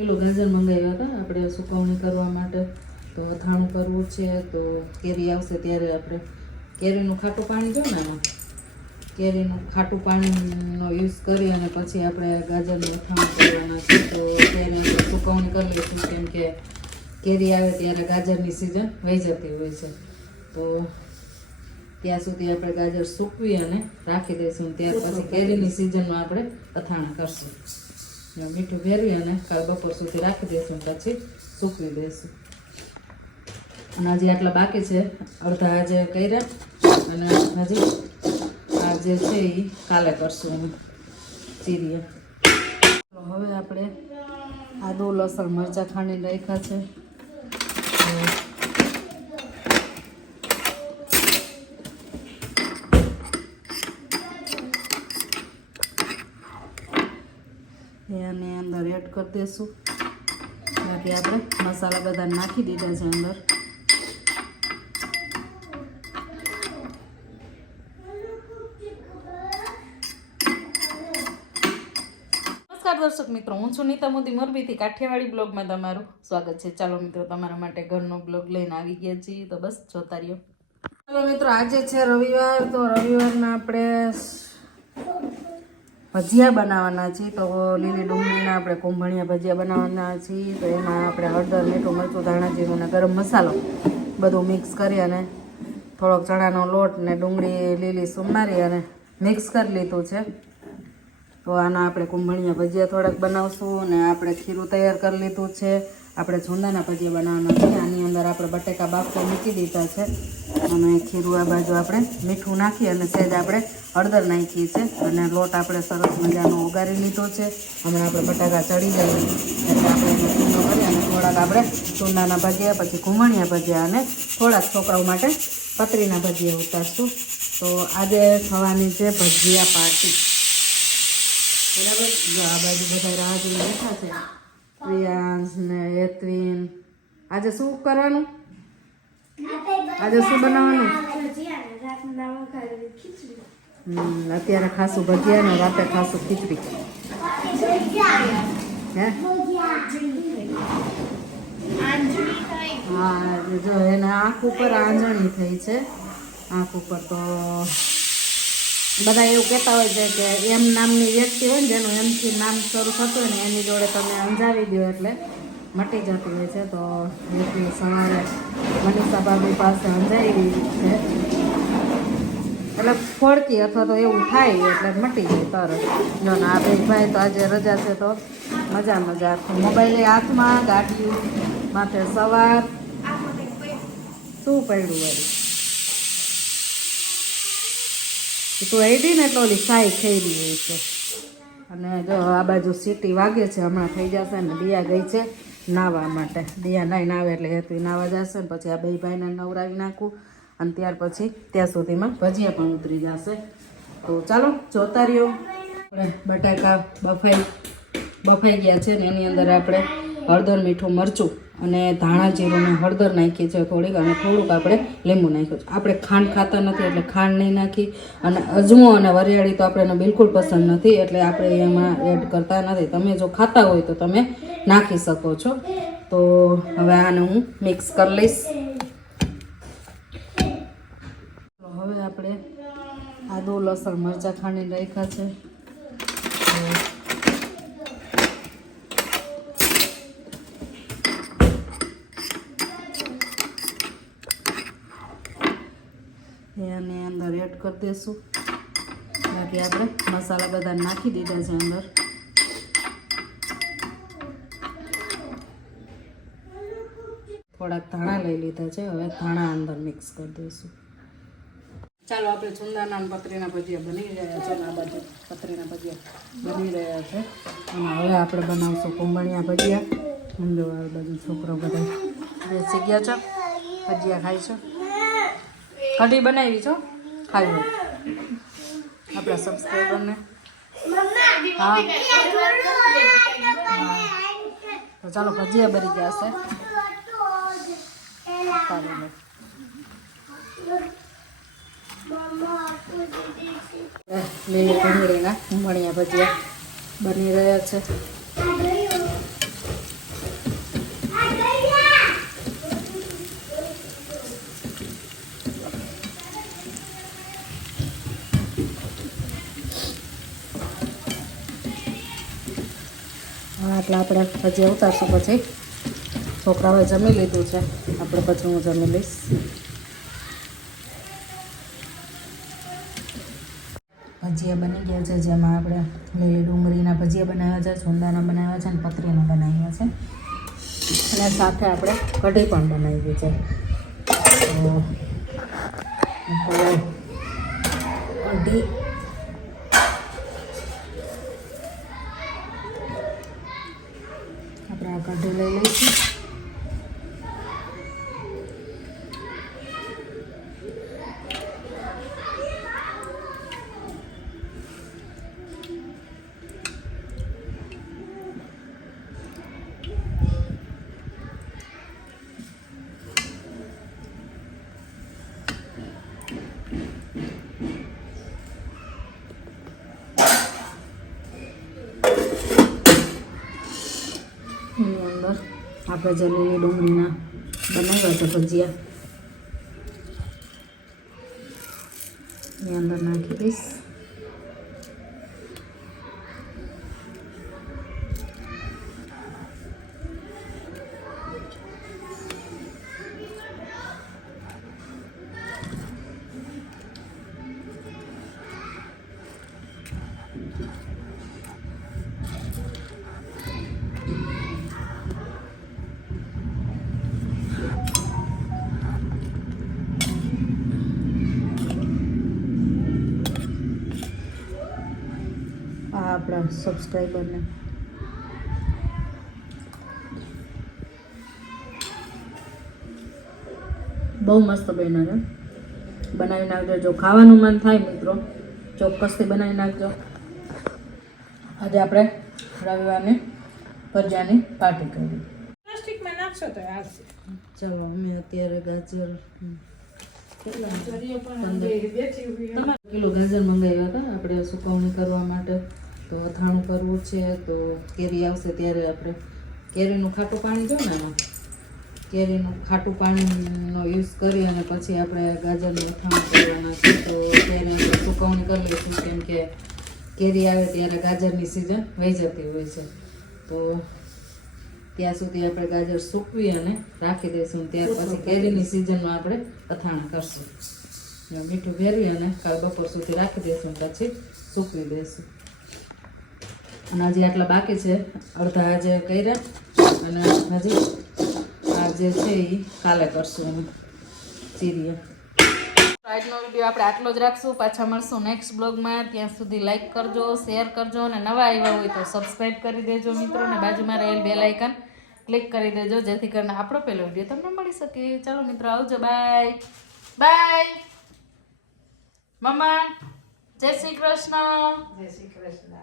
Kilo ગાજર મંગાવ્યા હતા. આપણે સુકવણી કરવા માટે તો અથાણું કરવું છે, તો કેરી આવશે ત્યારે આપણે કેરીનું ખાટું પાણી જો ને એમાં કેરીનું ખાટું પાણીનો યુઝ કરી અને પછી આપણે ગાજરનું અથાણું કરવાના છે. તો ત્યારે સુકવણી કરી લઈશું. કેમ કે કેરી આવે ત્યારે ગાજરની સિઝન વહી જતી હોય છે. તો ત્યાં સુધી આપણે ગાજર સૂકવી અને રાખી દઈશું. ત્યાર પછી કેરીની સિઝનમાં આપણે અથાણા કરશું. મીઠું ભેરવી અને કાલ બપોર સુધી રાખી દઈશું પછી સૂકવી દઈશું અને હજી આટલા બાકી છે અડધા આજે કર્યા અને હજી આ જે છે એ કાલે કરશું અમે ચીરીએ હવે આપણે આદુ લસણ મરચાં ખાંડીને રાખ્યા છે તો એને અંદર એડ કરી દઈશું બાકી આપણે મસાલા બધા નાખી દીધા છે અંદર. નમસ્કાર દર્શક મિત્રો, હું છું નીતા મોદી, મોરબીથી કાઠિયાવાડી બ્લોગમાં તમારું સ્વાગત છે. ચાલો મિત્રો, તમારા માટે ઘરનો બ્લોગ લઈને આવી ગયા છીએ. તો બસ, જોતા રહ્યો. ચાલો મિત્રો, આજે છે રવિવાર, તો રવિવારના આપણે ભજીયા બનાવવાના છીએ તો લીલી ડુંગળીના આપણે કુંભણિયા ભજીયા બનાવવાના છીએ તો એમાં આપણે હળદર, મીઠું મરચું, ધાણા જીરું અને ગરમ મસાલો બધું મિક્સ કરી અને થોડોક ચણાનો લોટ ને ડુંગળી લીલી સુમારી અને મિક્સ કરી લીધું છે. તો આના આપણે કુંભણિયા ભજીયા થોડાક બનાવશું અને આપણે ખીરું તૈયાર કરી લીધું છે. આપણે જુંદાના ભજીયા બનાવવાના છે. આની અંદર આપણે બટેકા બાફવા મૂકી દીધા છે. અને ખીરું આ બાજુ આપણે મીઠું નાખી અને સહેજ આપણે હળદર નાખી છે. અને લોટ આપણે સરસ મજાનો ઉગારી લીધો છે. હમણાં આપણે બટાકા ચડી જાય એટલે આપણે એનો ચૂંદો કરી અને થોડાક આપણે ચૂંદાના ભજીયા, પછી ઘૂમણિયા ભજીયા અને થોડાક છોકરાઓ માટે પતરીના ભજીયા ઉતારશું. તો આજે થવાની છે ભજીયા પાર્ટી. બરાબર? જો આ બાજુ બધા રાહ જોઈને બેઠા છે. પ્રિયાંશ ને હેતવીન આજે શું કરવાનું? આજે શું બનાવવાનું? અત્યારે ખાસું ભજીયા ને રાતે ખાસું ખીચડી. હે? હા જો એને આંખ ઉપર આંજણી થઈ છે. આંખ ઉપર તો બધા એવું કહેતા હોય છે કે એમ નામની વ્યક્તિ હોય ને જેનું એમથી નામ શરૂ થતું હોય ને એની જોડે તમે અંજાવી દો એટલે. મટી જતી હોય છે, તો વ્યક્તિ સવારે મનીષા ભાભી પાસે અંજાવી છે. એટલે ફોડકી અથવા તો એવું થાય એટલે મટી જાય તરત. જો ના ભાઈ ભાઈ તો આજે રજા છે, તો મજા મજા. મોબાઈલ હાથમાં ગાડીઓ માથે સવાર. શું પડ્યું વળી તું આવી ને એટલે ઓલી સાઈ થઈ રહી હોય છે. અને જો આ બાજુ સીટી વાગે છે, હમણાં થઈ જશે ને દિયા ગઈ છે. નાવા માટે. દિયા નાઈને આવે એટલે હેતુ નાવા જશે ને પછી આ બે ભાઈને નવરાવી નાખું અને ત્યાર પછી ત્યાં સુધીમાં ભજીયા પણ ઉતરી જશે. તો ચાલો જોતા રહ્યો આપણે બટાકા બફાઈ બફાઈ ગયા છે ને એની અંદર આપણે હળદર, મીઠું, મરચું અને ધાણા જીરું હળદર નાખી છે થોડીક અને થોડુંક આપણે લીંબુ નાખ્યું છે. આપણે ખાંડ ખાતા નથી એટલે ખાંડ નહીં નાખી અને અજમો અને વરિયાળી તો આપણે બિલકુલ પસંદ નથી એટલે આપણે એમાં એડ કરતા નથી. તમે જો ખાતા હોય તો તમે નાખી શકો છો. તો હવે આને હું મિક્સ કરી લઈશ. હવે આપણે આદુ, લસણ, મરચાં ખાંડીને રાખ્યા છે. એને અંદર એડ કરી દઈશું બાકી આપણે મસાલા બધા નાખી દીધા છે અંદર. થોડાક ધાણા લઈ લીધા છે. હવે ધાણા અંદર મિક્સ કરી દઈશું. ચાલો, આપણે છુંદાના પતરીના ભજીયા બની રહ્યા છે. આ બાજુ પતરીના ભજીયા બની રહ્યા છે. અને હવે આપણે બનાવશું કુંભણિયા ભજીયા. ઊંધો આ બાજુ છોકરો બધા બેસી ગયા છો. ભજીયા ખાય છો. કઢી બનાવી છો? ખાવી આપણા સબસ્ક્રાઈબરને હા. તો ચાલો, ભજીયા બની ગયા છે. લીલી ભૂંગળીના ભૂંગળીયા ભજીયા બની રહ્યા છે એટલે આપણે ભજીયા ઉતારશું પછી. છોકરાઓએ જમી લીધું છે. આપણે પછી હું જમી લઈશ. ભજીયા બની ગયા છે, જેમાં આપણે લીલી ડુંગળીના ભજીયા બનાવ્યા છે છુંદાના બનાવ્યા છે અને પતરીના બનાવ્યા છે. અને સાથે આપણે કઢી પણ બનાવી છે. કઢી આપણે આ કઢી લઈ લઈશું એની અંદર આપણે જે લીલી ડુંગળીના બનાવ્યા છે ભજીયા. અંદર નાખી દઈશ. આપણા સબસ્ક્રાઈબરને બહુ મસ્ત બન્યો છે. બનાવી નાખજો. જો ખાવાનું મન થાય મિત્રો ચોક્કસથી બનાવી નાખજો. આજે આપણે રવિવારની ભજીયાની પાર્ટી કરી. પ્લાસ્ટિકમાં નાખશો તો ચાલો અમે અત્યારે ગાજર કિલો ગાજર મંગાવ્યા હતા આપણે સુકવણી કરવા માટે? તો અથાણું કરવું છે તો કેરી આવશે ત્યારે આપણે કેરીનું ખાટું પાણી જો ને એમાં કેરીનું ખાટું પાણીનો યુઝ કરી અને પછી આપણે ગાજરનું અથાણું કરવાના છે. તો ત્યારે સુકવણી કરી લઈશું કેમ કે કેરી આવે ત્યારે ગાજરની સિઝન વહી જતી હોય છે. તો ત્યાં સુધી આપણે ગાજર સૂકવી અને રાખી દઈશું ત્યાર પછી કેરીની સિઝનમાં આપણે અથાણા કરશું. મીઠું ભેરવી અને કાલ બપોર સુધી રાખી દઈશું પછી સૂકવી દઈશું. અને હજી આટલા બાકી છે. અડધા આજે કર્યા અને હજી આ જે છે એ કાલે કરશું અમે ચીરીએ આજનો વીડિયો આપણે આટલો જ રાખશું. પાછા મળશું નેક્સ્ટ બ્લોગમાં. ત્યાં સુધી લાઇક કરજો શેર કરજો અને નવા આવ્યા હોય તો સબસ્ક્રાઈબ કરી દેજો મિત્રો અને બાજુમાં રહેલ બે લાઇકન ક્લિક કરી દેજો જેથી કરીને આપણો પહેલો વીડિયો તમને મળી શકે. ચાલો મિત્રો આવજો. બાય બાય મમ્મા જય શ્રી કૃષ્ણ. જય શ્રી કૃષ્ણ.